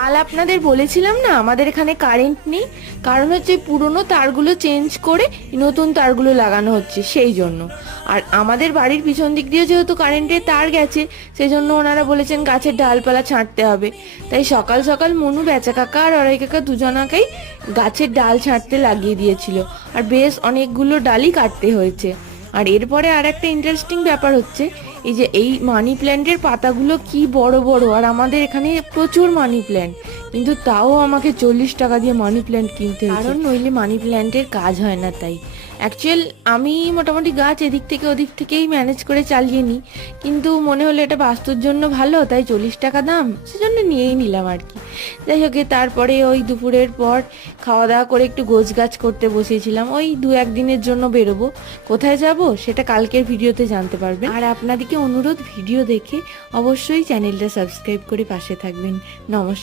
কাল আপনাদের বলেছিলাম না আমাদের এখানে কারেন্ট নেই, কারণ হচ্ছে পুরনো তারগুলো চেঞ্জ করে নতুন তারগুলো লাগানো হচ্ছে সেই জন্য। আর আমাদের বাড়ির পিছন দিক দিয়ে যেহেতু কারেন্টের তার গেছে, সেই জন্য ওনারা বলেছেন গাছের ডালপালা ছাঁটতে হবে। তাই সকাল সকাল মনু, বেচা কাকা আর অরাই কাকা দুজনাকেই গাছের ডাল ছাঁটতে লাগিয়ে দিয়েছিল, আর বেশ অনেকগুলো ডালই কাটতে হয়েছে। আর এরপরে আর একটা ইন্টারেস্টিং ব্যাপার হচ্ছে, এই যে এই মানি প্ল্যান্টের পাতাগুলো কি বড় বড়, আর আমাদের এখানে প্রচুর মানি প্ল্যান্ট, কিন্তু তাও আমাকে 40 টাকা দিয়ে মানি প্ল্যান্ট কিনতে হয়েছে, কারণ নইলে মানি প্ল্যান্টের কাজ হয় না। তাই অ্যাকচুয়াল আমি মোটামুটি গাছ এদিক থেকে ওদিক থেকেই ম্যানেজ করে চালিয়ে নিই, কিন্তু মনে হলো এটা বাস্তুর জন্য ভালো, তাই 40 টাকা দাম, সেজন্য নিয়েই নিলাম আর কি। যাই হোক, তারপরে ওই দুপুরের পর খাওয়া দাওয়া করে একটু গোছগাছ করতে বসেছিলাম। ওই 2-1 দিনের জন্য বেরোবো, কোথায় যাব সেটা কালকের ভিডিওতে জানতে পারবেন। আর আপনাদেরকে অনুরোধ, ভিডিও দেখে অবশ্যই চ্যানেলটা সাবস্ক্রাইব করে পাশে থাকবেন। নমস্কার।